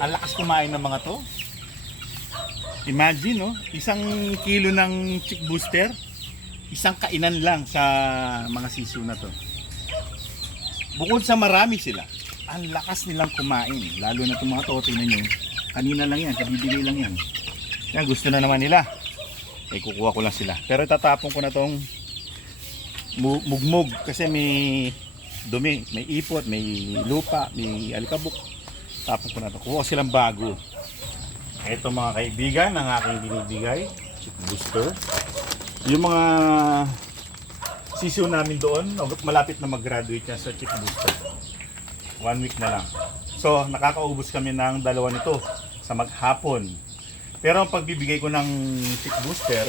Ang lakas kumain ng mga to. Imagine, no? 1 kilo ng chick booster. Isang kainan lang sa mga siso na to. Bukod sa marami sila, ang lakas nilang kumain. Lalo na itong mga to, tingnan nyo. Kanina lang yan, kabibigay lang yan. Kaya gusto na naman nila. Eh, kukuha ko lang sila. Pero tatapon ko na tong mugmug kasi may dumi, may ipot, may lupa, may alikabok. Tapon ko na to. Kuha ko silang bago. Ito mga kaibigan, ang aking binibigay, chick booster. Yung mga siso namin doon, malapit na mag-graduate yan sa chick booster. 1 week na lang. So, nakakaubos kami ng 2 nito sa maghapon. Pero ang pagbibigay ko ng chick booster,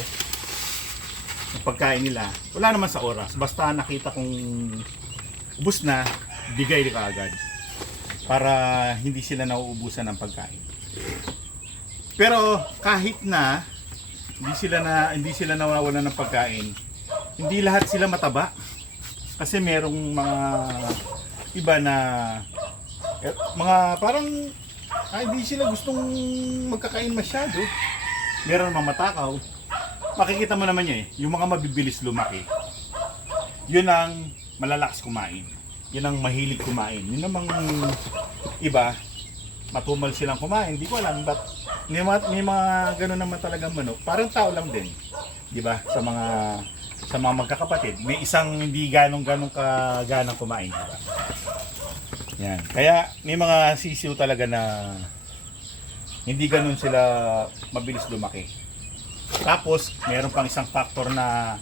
yung pagkain nila, wala naman sa oras. Basta nakita kong ubos na, bigay ka agad. Para hindi sila nauubusan ng pagkain. Pero kahit na hindi sila nawawalan ng pagkain, hindi lahat sila mataba. Kasi merong mga iba na mga parang hindi sila gustong magkakain masyado. Meron namang matakaw. Makikita mo naman niya yung mga mabibilis lumaki. Yun ang malalakas kumain. Yun ang mahilig kumain. Yun namang iba, matumal silang kumain. Hindi ko alam, but may mga gano'n naman talagang manok. Parang tao lang din. Di ba? Sa mga magkakapatid. May isang hindi ganong kaganang kumain. Diba? Yan. Kaya may mga sisiw talaga na hindi ganun sila mabilis lumaki. Tapos, meron pang isang factor na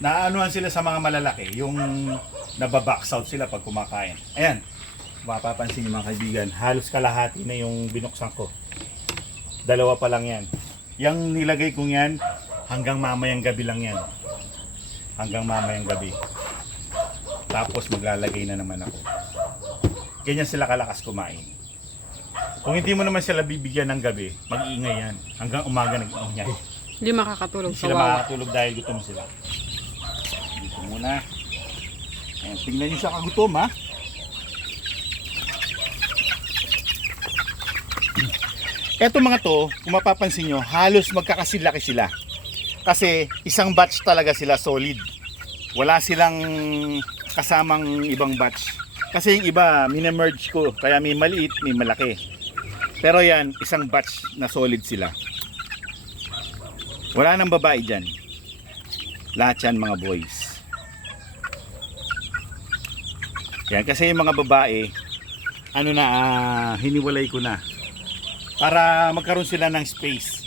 naanuhan sila sa mga malalaki. Yung nababox out sila pag kumakain. Ayan. Mapapansin niyo mga kaibigan, halos kalahati na yung binuksan ko. 2 pa lang yan. Yang nilagay kong yan, hanggang mamayang gabi lang yan. Hanggang mamayang gabi. Tapos maglalagay na naman ako. Ganyan sila kalakas kumain. Kung hindi mo naman sila bibigyan ng gabi, mag-iingay yan. Hanggang umaga nag-iingay. Hindi makakatulog. Hindi sila makakatulog dahil gutom sila. Dito muna. Ayan, tingnan nyo siya kagutom ha. Eto mga to, kung mapapansin nyo, halos magkakasilaki sila. Kasi isang batch talaga sila solid. Wala silang kasamang ibang batch. Kasi yung iba, minemerge ko. Kaya may maliit, may malaki. Pero yan, isang batch na solid sila. Wala nang babae dyan. Lahat yan mga boys. Yan, kasi yung mga babae, hiniwalay ko na. Para magkaroon sila ng space.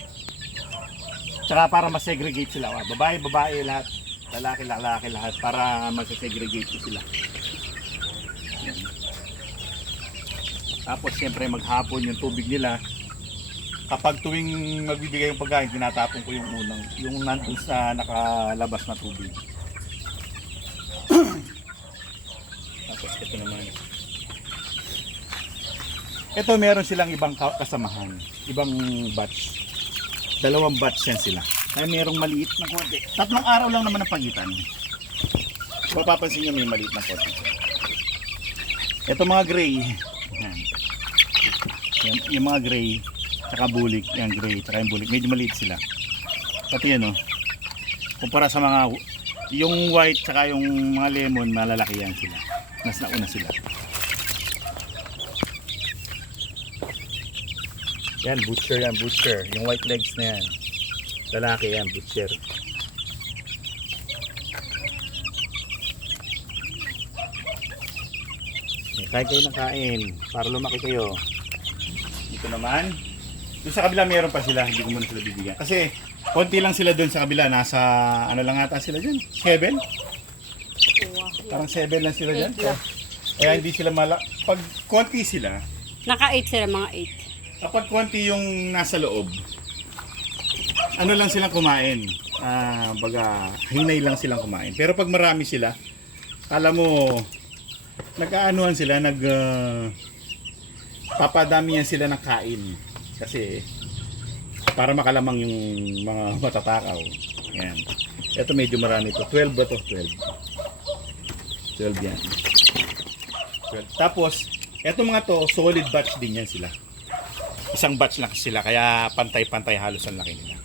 Tsaka para ma-segregate sila. Babae, lahat. Lalaki, lahat. Para mag-segregate sila. Yan. Tapos siyempre maghapon yung tubig nila. Kapag tuwing magbibigay yung pagkain, tinatapon ko yung nandun sa nakalabas na tubig. Tapos ito naman. Ito meron silang ibang kasamahan, ibang batch. 2 batch yan sila. Kaya merong maliit na konti. 3 araw lang naman ang pagitan. Mapapansin nyo may maliit na konti. Ito mga gray. Yan. Yung mga gray, tsaka bulik. Yan gray, tsaka yung bulik. Medyo maliit sila. Pati yan kumpara sa mga, yung white tsaka yung mga lemon, malalaki yan sila. Mas nauna sila. Yan, butcher yan, butcher. Yung white legs na yan. Lalaki yan, butcher. Kain kayo ng kain para lumaki kayo. Dito naman. Doon sa kabila meron pa sila, hindi ko muna sila bibigyan. Kasi konti lang sila doon sa kabila. Nasa ano lang ata sila dyan? 7? Parang 7 lang sila dyan. Kaya hindi sila pag konti sila. Naka-8 sila, mga 8. Kapag konti yung nasa loob, ano lang silang kumain. Hinay lang silang kumain. Pero pag marami sila, kala mo, nag-aanuhan sila, papadamihan sila ng kain. Kasi, para makalamang yung mga matatakaw. Yan. Ito medyo marami to. 12 ba to? 12 yan. 12. Tapos, eto mga to, solid batch din yan sila. Isang batch lang sila, kaya pantay-pantay halos ang laki nila.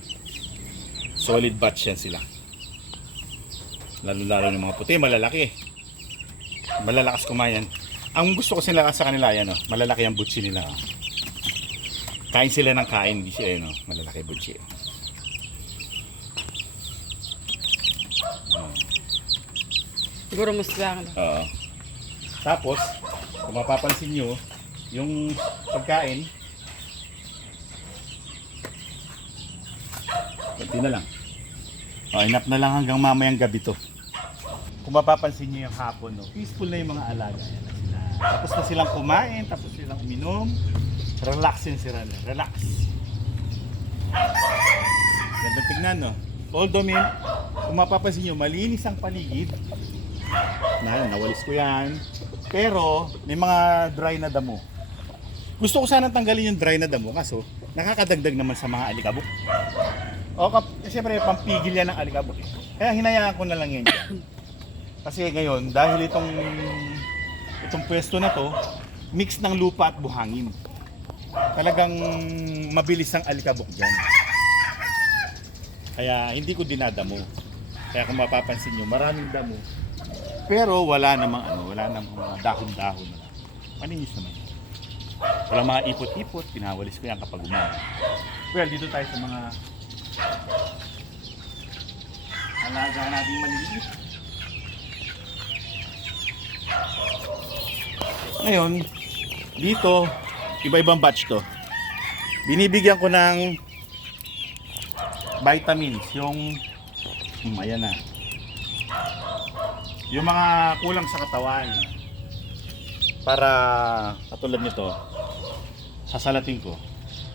Solid batch yan sila. Lalo-lalo ng mga puti, malalaki. Malalakas kumain. Ang gusto ko sila sa kanila, yan, oh, malalaki ang butsi nila. Oh. Kain sila ng kain, hindi sila, no, malalaki butsi. Siguro mas lang. Oo. Tapos, kung mapapansin nyo, yung pagkain, konti na lang. O, enough na lang hanggang mamayang gabi to. Kung mapapansin nyo yung hapon, no, peaceful na yung mga alaga. Yan na sila. Tapos na silang kumain, tapos silang uminom. Relax yun sila. Relax. Ganda tignan, no? Although, kung mapapansin nyo, malinis ang paligid. Nawalis ko yan. Pero, may mga dry na damo. Gusto ko sana tanggalin yung dry na damo, kaso nakakadagdag naman sa mga alikabok. O, siyempre, pampigil yan ng alikabok. Kaya hinayaan ko na lang yan dyan. Kasi ngayon, dahil itong pwesto na to, mix ng lupa at buhangin. Talagang mabilis ang alikabok dyan. Kaya hindi ko dinadamo. Kaya kung mapapansin nyo, maraming damo. Pero wala namang mga dahon-dahon na lang. Maninis naman. Walang mga ipot-ipot, pinawalis ko yan kapag umaga. Well, dito tayo sa mga alaga nating maliliit. Ngayon, dito, iba-ibang batch to. Binibigyan ko ng vitamins, yung ayan na. Yung mga kulang sa katawan. Para katulad nito, sasalatin ko.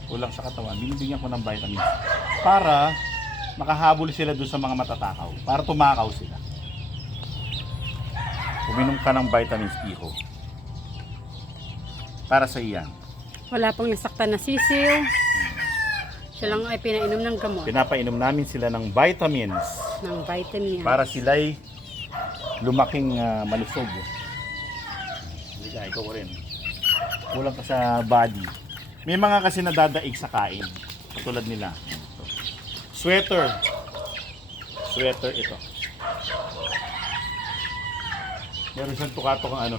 Kulang sa katawan, binibigyan ko ng vitamins. Para makahabol sila doon sa mga matatakaw. Para tumakaw sila. Uminom ka ng vitamins Iho. Para sa iyan. Wala pang nasaktan na sisiw. Siya lang ay pinainom ng gamot. Pinapainom namin sila ng vitamins. Ng vitamin. Para sila'y lumaking malusog. Hindi ka, ikaw rin. Kulang ka sa body. May mga kasi nadadaig sa kain. Tulad nila. Sweater. Sweater ito. Meron siyang tukatok ang ano.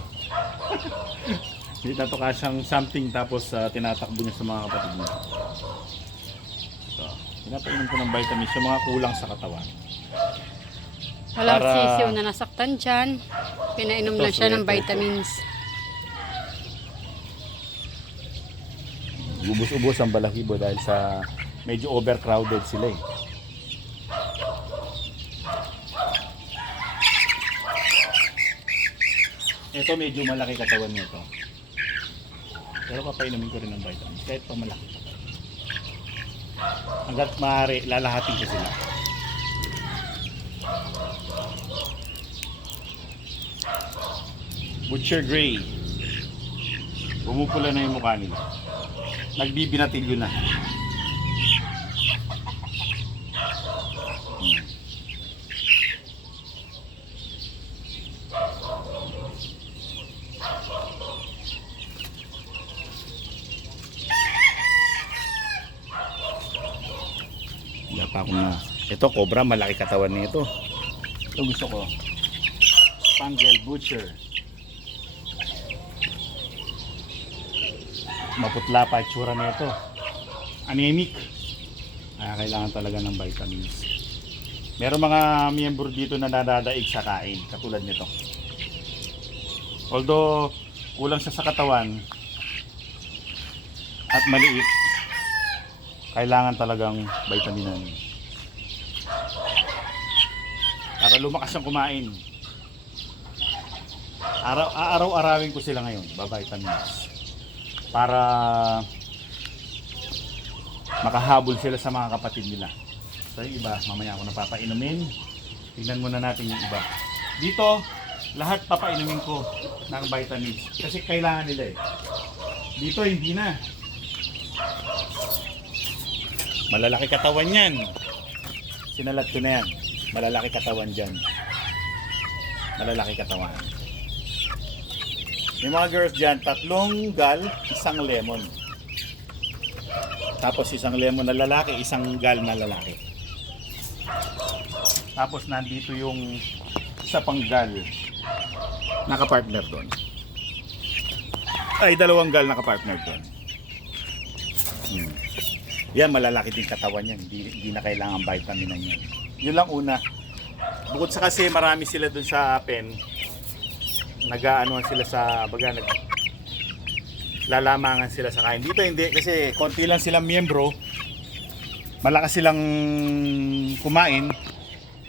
Tinatuka siyang something tapos tinatakbo niya sa mga kapatid niya. Ito. Pinapainom ko ng vitamins yung mga kulang sa katawan. Walang Para- sisiw na nasaktan dyan. Pinainom Ito, lang siya ng sweater vitamins. Ubus-ubos ang balahibo dahil sa medyo overcrowded sila eh. Ito medyo malaki katawan nito. Pero papainumin ko rin ng vitamins kahit pa malaki. Hanggat maaari, lalahatin ko sila. Butcher Gray. Pumupula na yung mukha nila. Nagbibinatilyo na. Wala pa akong na. Ito, cobra, malaki katawan nito. Ito gusto ko. Spangled Butcher. Maputla pa itsura nito. Anemic. Kailangan talaga ng vitamins. Meron mga miyembro dito na nadadaig sa kain, katulad nito. Although kulang siya sa katawan at maliit, kailangan talagang vitaminan. Para lumakas siyang kumain. Araw-arawin ko sila ngayon, ba-vitamins. Para makahabol sila sa mga kapatid nila. So yung iba, mamaya ako napapainumin. Tingnan muna natin yung iba. Dito, lahat papainumin ko ng vitamins. Kasi kailangan nila eh. Dito, hindi na. Malalaki katawan yan. Sinalat ko na yan. Malalaki katawan dyan. Malalaki katawan. Yung mga girls dyan, 3 gal, 1 lemon. Tapos isang lemon na lalaki, isang gal na lalaki. Tapos nandito yung isa pang gal. Nakapartner doon. Ay, dalawang gal nakapartner doon. Yan, malalaki din katawan yan. Hindi na kailangan vitamin na yan. Yun lang una. Bukod sa kasi marami sila doon sa pen. Nag-aanuhan sila sa baga, lalamangan sila sa kain. Dito hindi kasi konti lang silang miyembro. Malakas silang kumain.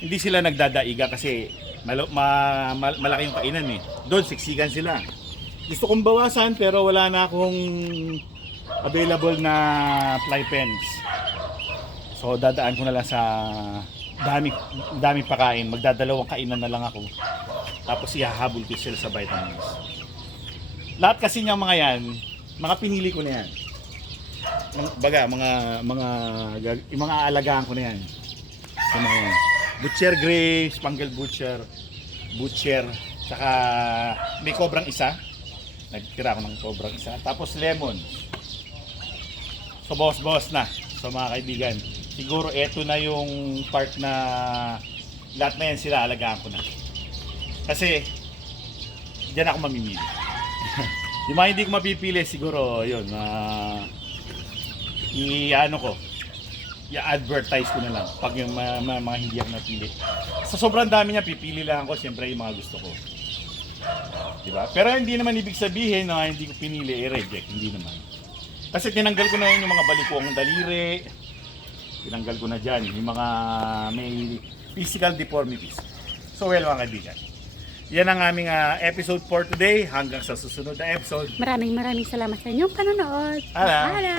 Hindi sila nagdadaiga kasi malaki yung kainan eh. Doon siksikan sila. Gusto kong bawasan pero wala na akong available na fly pens. So dadaan ko na lang sa dami pakain. Magdadalawang kainan na lang ako. Tapos ihahabol ko sila sa vitamins. Lahat kasi niyang mga yan, mga pinili ko na yan. Baga, mga alagaan ko na yan. So, mga yan. Butcher Gray, Spangled Butcher, saka may kobrang isa. Nagtira ako ng kobrang isa. Tapos lemon. So boss na. So mga kaibigan, siguro eto na yung part na lahat na yan sila alagaan ko na. Kasi diyan ako mamimili. Yung mga hindi ko mapipili siguro yun, i-advertise ko na lang pag yung mga hindi ako napili. Sa sobrang dami niya, pipili lang ako siyempre yung mga gusto ko. Diba? Pero hindi naman ibig sabihin na hindi ko pinili, i-reject. Hindi naman. Kasi tinanggal ko na yun yung mga balikuang daliri. Tinanggal ko na dyan yung mga may physical deformities. So well mga kaibigan. Yan ang aming episode for today. Hanggang sa susunod na episode. Maraming salamat sa inyong panonood. Ala. Ala.